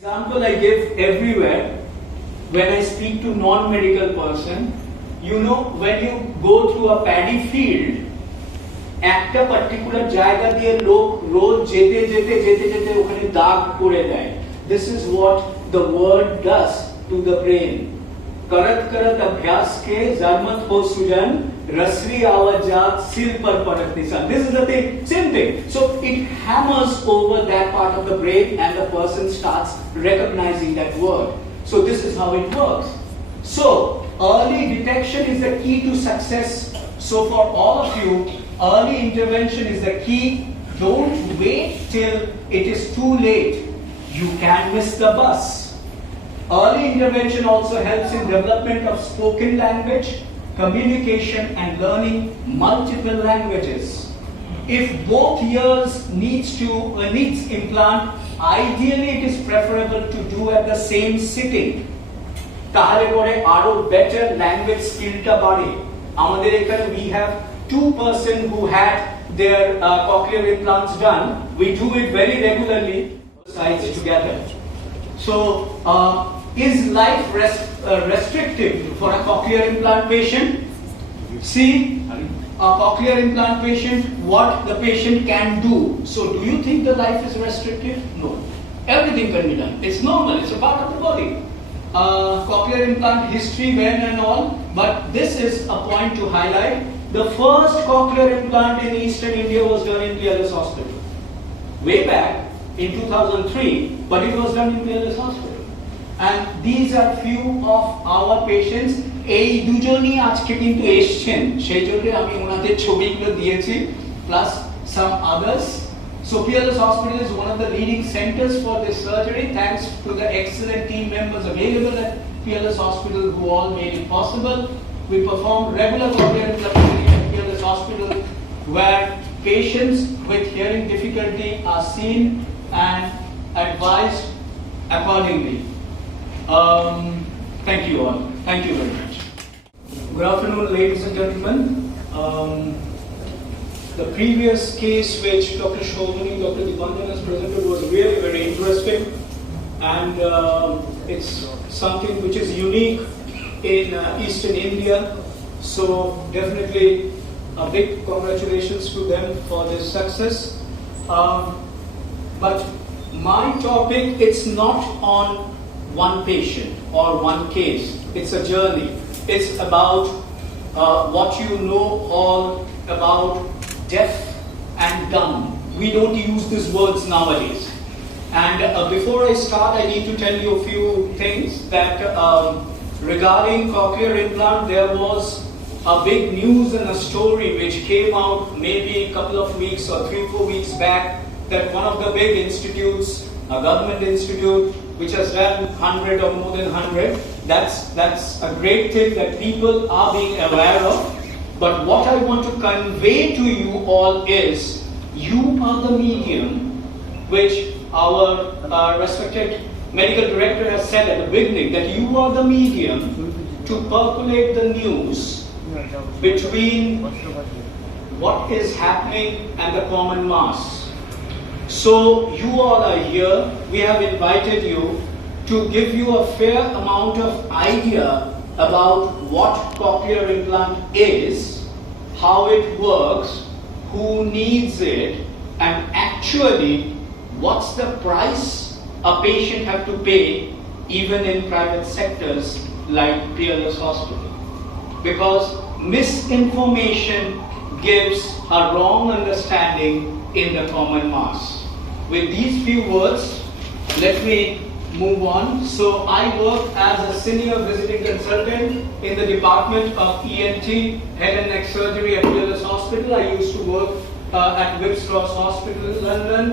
Example I give everywhere when I speak to non-medical person, when you go through a paddy field, একটা particular জায়গা দিয়ে লোক রোজ যেতে ওখানে দাগ করে দেয়. This is what the word does to the brain. करत करत अभ्यास के जरमत हो सुजन रसरी आवाजात सिर पर पड़त निशान. This is the thing, same thing. So it hammers over that part of the brain and the person starts recognizing that word. So this is how it works. So early detection is the key to success. So for all of you, early intervention is the key. Don't wait till it is too late. You can miss the bus. Early intervention also helps in development of spoken language, communication and learning multiple languages. If both ears needs implant, ideally it is preferable to do at the same sitting. তাহলে পরে আরো better language skillটা বাড়ে. আমাদের এখানে we have 2% who had their cochlear implants done. We do it very regularly, sides together. So is life restrictive for a cochlear implant patient? See, a cochlear implant patient, what the patient can do. So do you think the life is restrictive? No. Everything can be done. It's normal. It's a part of the body. Cochlear implant history, when and all. But this is a point to highlight. The first cochlear implant in Eastern India was done in PLS Hospital. Way back in 2003, but it was done in PLS Hospital. And these are few of our patients. এই দুজনই আজকে কিন্তু এসেছেন, সেই জন্য আমি ওনাদের ছবিগুলো দিয়েছি, plus some others. So PLS Hospital is one of the leading centers for this surgery. Thanks to the excellent team members available at PLS Hospital who all made it possible. We perform regular cochlear implantation at PLS Hospital, where patients with hearing difficulty are seen and advised accordingly. Thank you all. Thank you very much. Good afternoon, ladies and gentlemen. The previous case which Dr. Shodhani, Dr. Dipanjan has presented was really very interesting, and it's something which is unique in Eastern India. So definitely a big congratulations to them for this success. But my topic, it's not on one patient or one case. It's a journey. It's about what you know all about deaf and dumb. We don't use these words nowadays. And before I start, I need to tell you a few things that regarding cochlear implant, there was a big news and a story which came out maybe a couple of weeks or 3-4 weeks back, that one of the big institutes, a government institute, which has done 100 or more than 100. That's a great thing that people are being aware of. But what I want to convey to you all is, you are the medium, which our respected medical director has said at the beginning, that you are the medium to percolate the news between what is happening and the common mass. So you all are here. We have invited you to give you a fair amount of idea about what cochlear implant is, how it works, who needs it, and actually what's the price a patient have to pay even in private sectors like PLS Hospital. Because misinformation gives a wrong understanding in the common mass. With these few words, let me move on. So I work as a senior visiting consultant in the department of ENT, head and neck surgery at PLS Hospital. I used to work at Whipps Cross Hospital in London.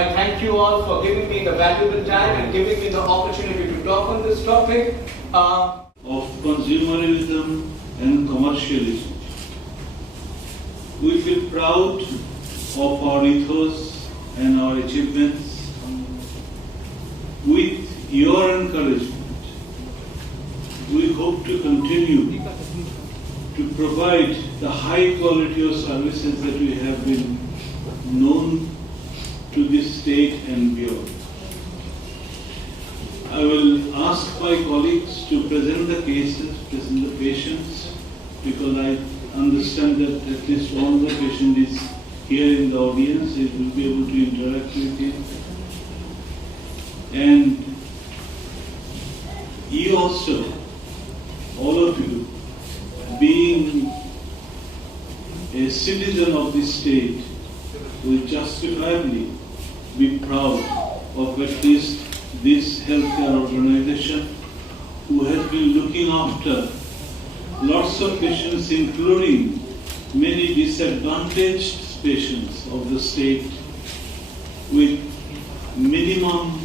I thank you all for giving me the valuable time and giving me the opportunity to talk on this topic. Of consumerism and commercialism. We feel proud of our ethos and our achievements. With your encouragement, we hope to continue to provide the high quality of services that we have been known to this state and beyond. I will ask my colleagues to present the cases, present the patients, because I understand that at least one of the patient is here in the audience. They will be able to interact with you. And you also, all of you, being a citizen of this state, will justifiably be proud of at least this healthcare organization who has been looking after lots of patients, including many disadvantaged patients of the state with minimum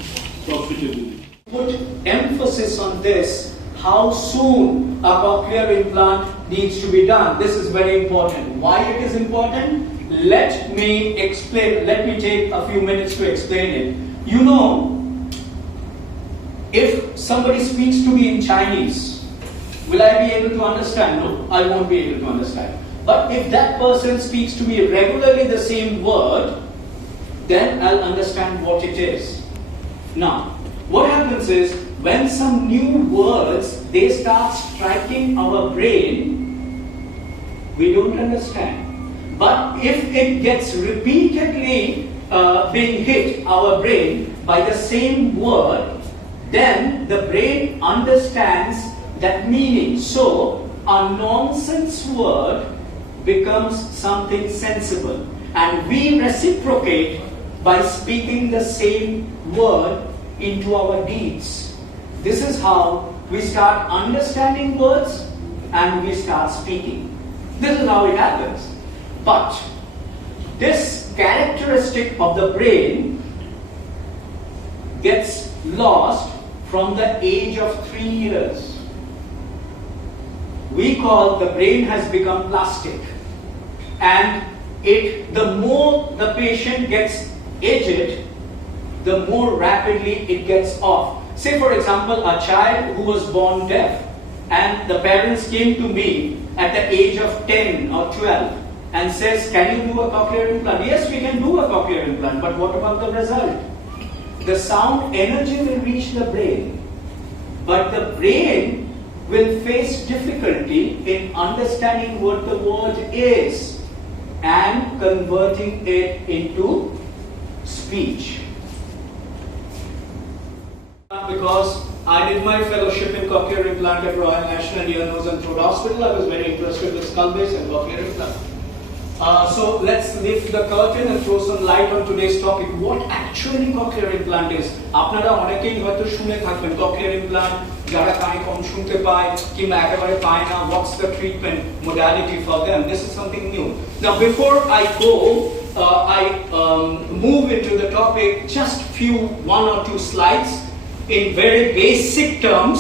profitability. Put emphasis on this, how soon a cochlear implant needs to be done. This is very important. Why it is important? Let me explain. Let me take a few minutes to explain it. You know, if somebody speaks to me in Chinese, will I be able to understand? No, I won't be able to understand. But if that person speaks to me regularly the same word, then I'll understand what it is. Now, what happens is, when some new words, they start striking our brain, we don't understand. But if it gets repeatedly being hit our brain by the same word, then the brain understands that meaning. So, a nonsense word becomes something sensible. And we reciprocate by speaking the same word into our deeds. This is how we start understanding words and we start speaking. This is how it happens. But this characteristic of the brain gets lost from the age of 3 years. We call the brain has become plastic, and the more the patient gets aged, the more rapidly it gets off. Say for example, a child who was born deaf, and the parents came to me at the age of 10 or 12 and says, can you do a cochlear implant? Yes, we can do a cochlear implant, but what about the result? The sound energy will reach the brain, but the brain will face difficulty in understanding what the word is and converting it into speech. Because I did my fellowship in cochlear implant at Royal National Ear, Nose and Throat Hospital, I was very interested with skull base and cochlear implant. So let's lift the curtain and throw some light on today's topic. What actually cochlear implant is? আপনারা অনেকেই হয়তো শুনে থাকবেন cochlear implant, যারা কানে কম শুনতে পায় কিংবা একেবারে পায় না, what's the treatment modality for them? This is something new. Now before I go, I move into the topic, just one or two slides in very basic terms.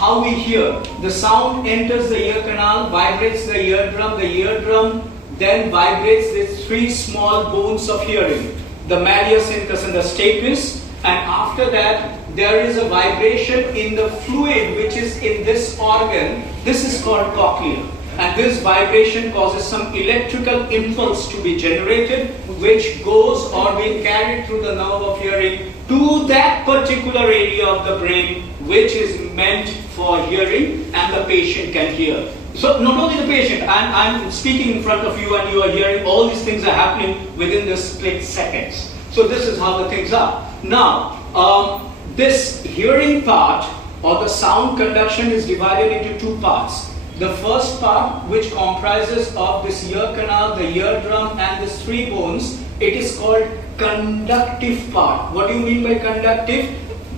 How we hear. The sound enters the ear canal, vibrates the eardrum then vibrates the three small bones of hearing, the malleus, incus and the stapes, and after that there is a vibration in the fluid which is in this organ. This is called cochlea, and this vibration causes some electrical impulse to be generated which goes or being carried through the nerve of hearing to that particular area of the brain which is meant for hearing, and the patient can hear. So not only the patient, I'm speaking in front of you and you are hearing, all these things are happening within this split seconds. So this is how the things are. Now, this hearing part or the sound conduction is divided into two parts. The first part, which comprises of this ear canal, the eardrum and these three bones, it is called conductive part. What do you mean by conductive?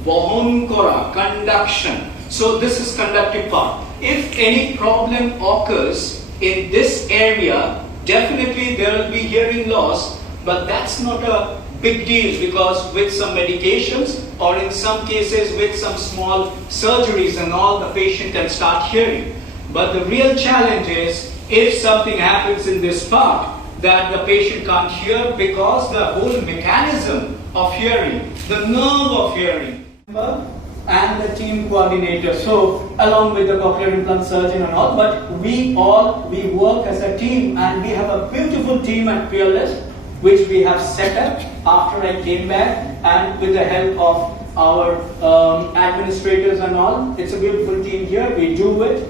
Bohon kora, conduction. So this is conductive part. If any problem occurs in this area, definitely there will be hearing loss, but that's not a big deal because with some medications or in some cases with some small surgeries and all, the patient can start hearing. But the real challenge is if something happens in this part that the patient can't hear because the whole mechanism of hearing, the nerve of hearing, and the team coordinator. So along with the cochlear implant surgeon and all, but we work as a team, and we have a beautiful team at Peerless which we have set up after I came back, and with the help of our administrators and all. It's a beautiful team here. We do it.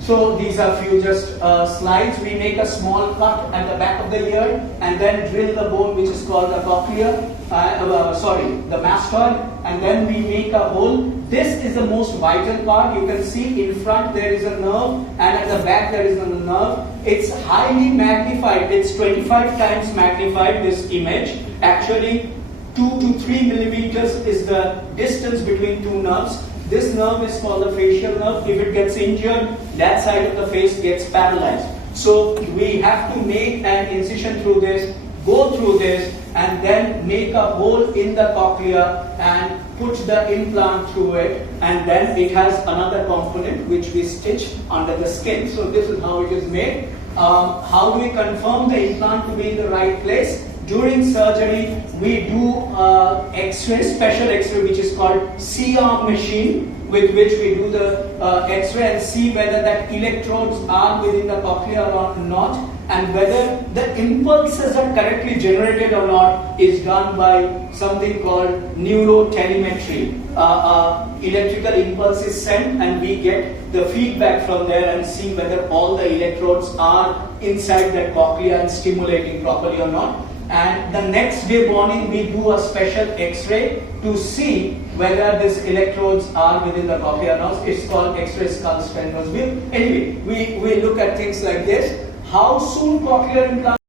So these are few just slides. We make a small cut at the back of the ear and then drill the bone which is called the cochlea, the mastoid, and then we make a hole. This is the most vital part. You can see in front there is a nerve and at the back there is a nerve. It's highly magnified. It's 25 times magnified, this image. Actually 2 to 3 millimeters is the distance between two nerves. This nerve is called the facial nerve. If it gets injured, that side of the face gets paralyzed. So we have to make an incision through this, go through this, and then make a hole in the cochlea and put the implant through it. And then it has another component which we stitch under the skin. So this is how it is made. How do we confirm the implant to be in the right place? During surgery, we do X-ray, special X-ray, which is called C-arm machine, with which we do the X-ray and see whether that electrodes are within the cochlea or not, and whether the impulses are correctly generated or not is done by something called neurotelemetry. Electrical impulse is sent and we get the feedback from there and see whether all the electrodes are inside that cochlea and stimulating properly or not. And the next day morning we do a special X-ray to see whether these electrodes are within the cochlea or not. It's called X-ray skull stenosis. Anyway, we look at things like this. How soon cochlear implant